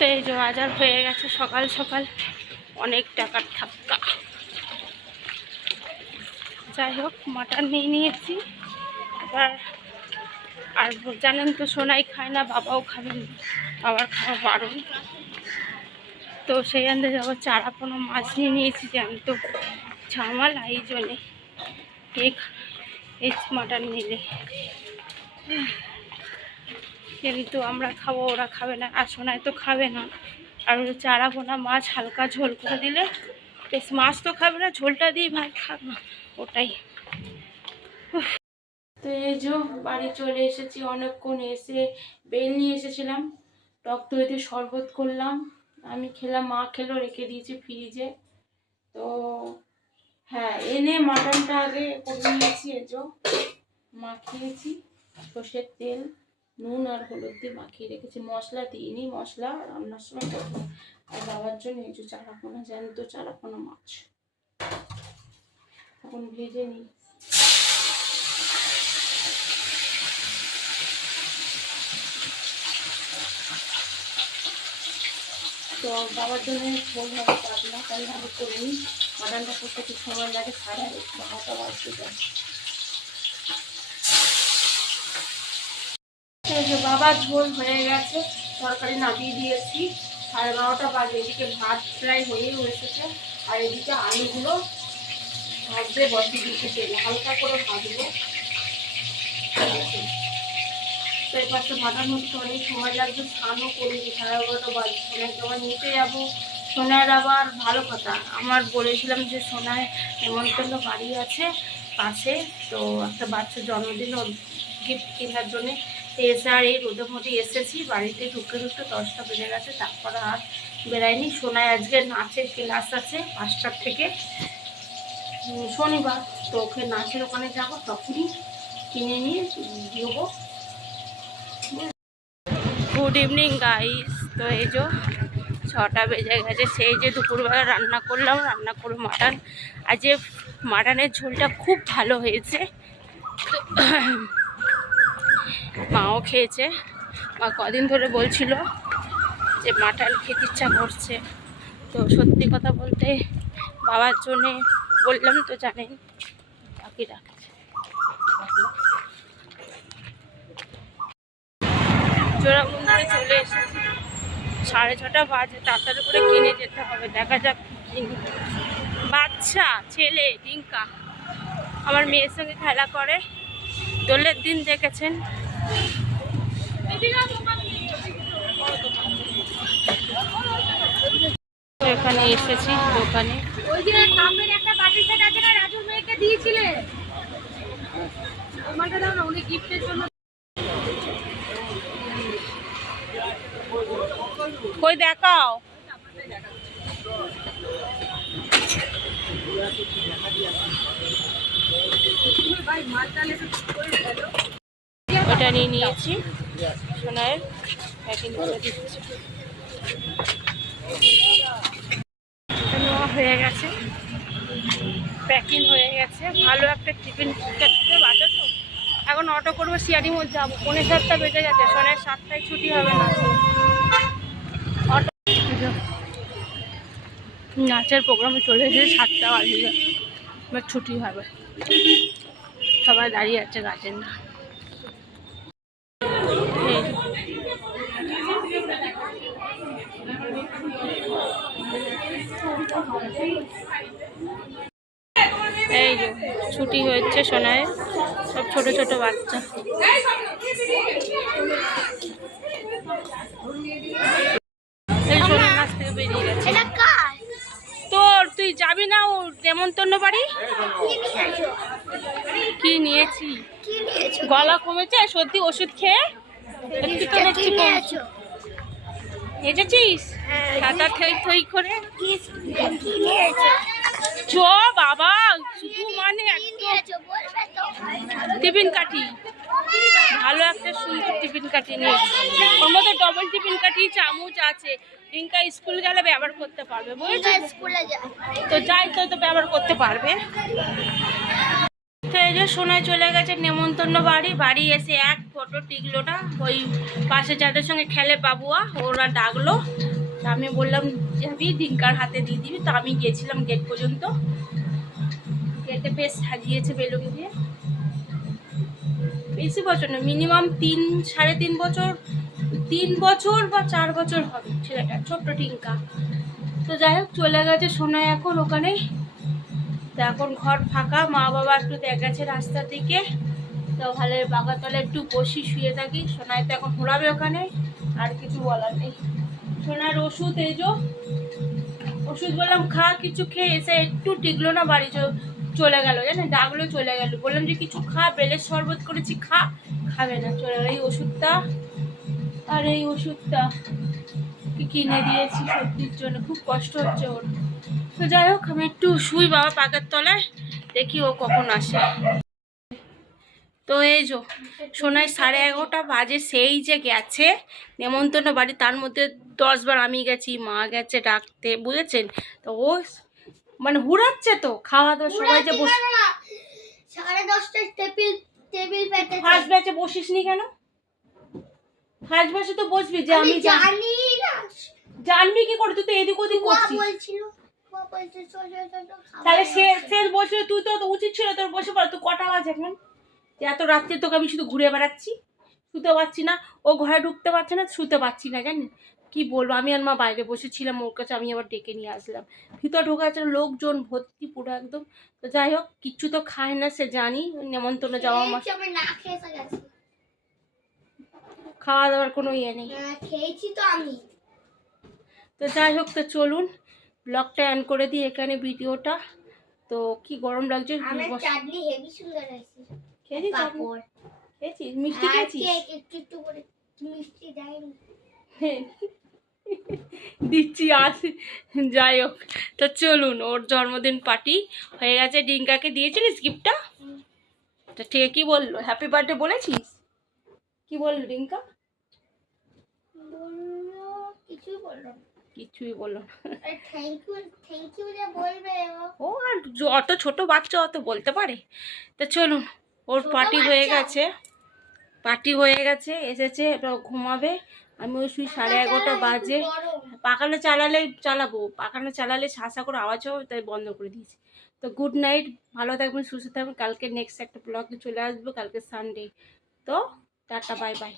তো এই যে বাজার হয়ে গেছে সকাল সকাল, অনেক টাকার ধাক্কা। যাই হোক, মাটন নিয়ে নিয়েছি এবার। আর জানেন তো সোনাই খায় না, বাবাও খাবেন না, বাবার খাওয়া বারণ। তো সেই আন্দাজে আবার চারা কোনো মাছ নিয়ে নিয়েছি, জানি তো ঝামেলা এই জন্যে এই মাটন নিলে। কিন্তু আমরা খাবো, ওরা খাবে না, আর সোনায় তো খাবে না। আর চারা পোনা মাছ হালকা ঝোল করে দিলে বেশ, মাছ তো খাবে না, ঝোলটা দিয়ে ভাত খাক না, ওটাই। তো এই যে বাড়ি চলে এসেছি, অনেকক্ষণ এসে বেল নিয়ে এসেছিলাম, টক দই দিয়ে শরবত করলাম, আমি খেলাম, মা খেলো, রেখে দিয়েছি ফ্রিজে। তো হ্যাঁ, এনে মাটনটা আগে করে নিয়েছি, এই যে মাখিয়েছি সর্ষের তেল, নুন আর হলুদ দিয়ে মাখিয়ে রেখেছি, মশলা দিইনি, মশলা রান্নার সময় করবো। আর বাবার জন্য এই যে চারাপোনা, জ্যান্ত চারাপোনা মাছ এখন ভেজে নিই। তো বাবার জন্য ঝোল হবে পাতলা, তাই ভাবে করে নিই। মাটনটা করতে একটু সময় লাগে, 12:30 বাজতে যায়। বাবার ঝোল হয়ে গেছে, তরকারি নামিয়ে দিয়েছি, 12:30 বাজে। এদিকে ভাত প্রায় হয়েও এসেছে, আর এদিকে আলুগুলো ভাজতে বসিয়ে দিতে তেলে হালকা করে ভাজবো। তো এই পাশে ভাটার মধ্যে অনেক সময় লাগবে, স্নানও করিনি, 11:30 বাজে। সোনাইকে আবার নিতে যাবো। সোনার আবার ভালো কথা, আমার বলেছিলাম যে সোনায় নেমন্তন্ন বাড়ি আছে পাশে, তো একটা বাচ্চার জন্মদিন, ওর গিফট কেনার জন্যে এসে, আর এই রোদের মধ্যে এসেছি, বাড়িতে ঢুকতে 10টা বেজে গেছে, তারপরে আর বেরায়নি। সোনায় আজকে নাচের ক্লাস আছে 5টার থেকে, শনিবার, তো ওকে নাচের ওখানে যাবো, তখনই কিনে নিয়ে দেবো। Good evening guys. তো এই যে 6টা বেজে গেছে, সেই যে দুপুরবেলা রান্না করলাম, রান্না করে মাটন। আর যে মাটনের ঝোলটা খুব ভালো হয়েছে, তো মাও খেয়েছে। মা কদিন ধরে বলছিল যে মাটন খেতে ইচ্ছা করছে, তো সত্যি কথা বলতে বাবার জন্যে বললাম, তো জানেন বাকি রাখছে। জোড়া মন্দিরে চলে এসেছি, 6:30 বাজে, তাড়াতাড়ি করে কিনে যেতে হবে, দেখা যাক কিনি। বাচ্চা ছেলে ডিঙ্কা আমার মেয়ের সঙ্গে খেলা করে, দোলের দিন দেখেছেন। এখানে এসেছি দোকানে, ওই যে কাপের একটা বাটি সেট আছে না, রাজুর মেয়েকে দিয়েছিলে, আমাকে দাও না, উনি গিফটের জন্য। কই দেখাও, ওটা নিয়ে নিয়েছি, সোনায়ের প্যাকিং করে দিচ্ছি। নেওয়া হয়ে গেছে, প্যাকিং হয়ে গেছে, ভালো একটা টিফিন খেতে বাজে। তো এখন অটো করবো, সিয়ারি মধ্যে যাবো, 7:45 বেজে গেছে, সোনার 7টায় ছুটি হবে না, অটো নাচের প্রোগ্রামে চলে এসেছে, 7টা বাজে এবার ছুটি হবে। সবাই দাঁড়িয়ে আছে গাছের না। এই যে ছুটি হচ্ছে সোনায়, সব ছোট ছোট বাচ্চা। এই সোনার কাছ থেকে বেরিয়ে গেছে। তোর, তুই যাবি না ও নেমন্তন্ন বাড়ি? কি নিয়েছি? গলা কমেছে, সত্যি ওষুধ খেয়ে এসেছিস, খাতা থই থই করে। চ বাবা, শুধু মানে টিফিন কাঠি, ভালো একটা সুন্দর টিফিন কাঠি নিয়েছি, ওর মধ্যে ডবল টিফিন কাঠি, চামচ আছে। রিঙ্কা স্কুল গেলে ব্যবহার করতে পারবে, বুঝেছিস? তো যাই, তো ব্যবহার করতে পারবে। তো এই যে সোনায় চলে গেছে নেমন্তন্ন বাড়ি, বাড়ি এসে এক ফটো টিকলো না। ওই পাশে যাদের সঙ্গে খেলে বাবুয়া, ওরা ডাকলো, তা আমি বললাম যাবি, ডিঙ্কার হাতে দিয়ে দিবি। তো আমি গেছিলাম গেট পর্যন্ত, গেটে বেশ সাজিয়েছে বেলুন দিয়ে। বেশি বছর না, মিনিমাম 3-3.5 বছর, 3 বছর বা 4 বছর হবে ছেলেটা, ছোট্ট টিঙ্কা। তো যাই হোক চলে গেছে সোনাই এখন ওখানে। তো এখন ঘর ফাঁকা, মা বাবা একটু গেছে রাস্তার দিকে। তো ভালো বাগাতলে একটু বসি, শুয়ে থাকি। সোনাই তো এখন ঘোরাবে ওখানে, আর কিছু বলার নেই। সোনার ওষুধ, এই যে ওষুধ বললাম খা, কিছু খেয়ে এসে একটু টিকলো না, বাড়ি চলে গেল, জানেন, ডাকলো চলে গেল। বললাম যে কিছু খা, বেলের শরবত করেছি খা, খাবে না, চলে গেল। এই ওষুধটা আর এই ওষুধটা কিনে দিয়েছি সর্দির জন্য, খুব কষ্ট হচ্ছে ওর। তো যাই হোক আমি একটু শুই বাবা পাকের তলায়, দেখি ও কখন আসে। তো এই যে সোনায় 11:30 বাজে, সেই যে গেছে নেমন্তন্ন বাড়ি, তার মধ্যে 10 বার আমি গেছি, মা গেছে ডাকতে, বুঝেছেন। তো ও মানে হুড়াচ্ছে, তো খাওয়া দাওয়া সবাই যে বসে 10:30 টেবিল পেতে ফার্স্ট ব্যাচে বসিস নি কেন? ফার্স্ট ব্যাচে তো বসবি, যে আমি জানি না। জানবি কি করে, তুই তো এদিক ওদিক করছিস। বলছিল তাহলে সে বসে, তুই তো উচিত ছিল তোর বসে পড়। তুই কটা বাজে এখন যে এত রাত্রে তোকে আমি শুধু ঘুরে বেড়াচ্ছি, শুতে পারছি না, ও ঘরে ঢুকতে পারছে না, শুতে পারছি না, জানি কি বলবো। আমি আর মা বাইরে বসেছিলাম ওর কাছে, আমি আবার ডেকে নিয়ে আসলাম। ভিতর ঢোকাচ্ছে লোকজন ভর্তি পুরো একদম। তো যাই হোক কিচ্ছু তো খায় না, সে জানি নেমন্তন্ন যাওয়া আমার খাওয়া দাওয়ার কোনো ইয়ে নেই। খেয়েছি তো আমি। তো যাই হোক, তো চলুন ব্লগটা অ্যান্ড করে দিই এখানে ভিডিওটা। তো কি গরম লাগছে। চাটনি হেভি সুন্দর হয়েছে। খেয়েছিস? খেয়েছিস মিষ্টি? খেয়েছিস? একটু করে মিষ্টি দেয়নি। দিচ্ছি আজ। যাই হোক তো চলুন, ওর জন্মদিন পার্টি হয়ে গেছে। ডিঙ্কাকে দিয়েছিলিস গিফটটা? তো ঠিক কি বললো, হ্যাপি বার্থডে বলেছিস? কি বললো ডিঙ্কা? বললো কিছুই বললো না। কিছুই বললো না। থ্যাংক ইউ যে বলবে ও আর অত ছোট বাচ্চা অত বলতে পারে। তো চলুন, ওর পার্টি হয়ে গেছে, পার্টি হয়ে গেছে, এসেছে, এবার ঘুমাবে। আমি ওই শুই 11:30 বাজে। পাখানো চালাবো, পাখানো চালালে শাঁসা করে আওয়াজ হবে, তাই বন্ধ করে দিয়েছি। তো গুড নাইট, ভালো থাকবেন, সুস্থ থাকবেন। কালকে নেক্সট একটা ব্লগে চলে আসবো, কালকে সানডে। তো টাটা, বাই বাই।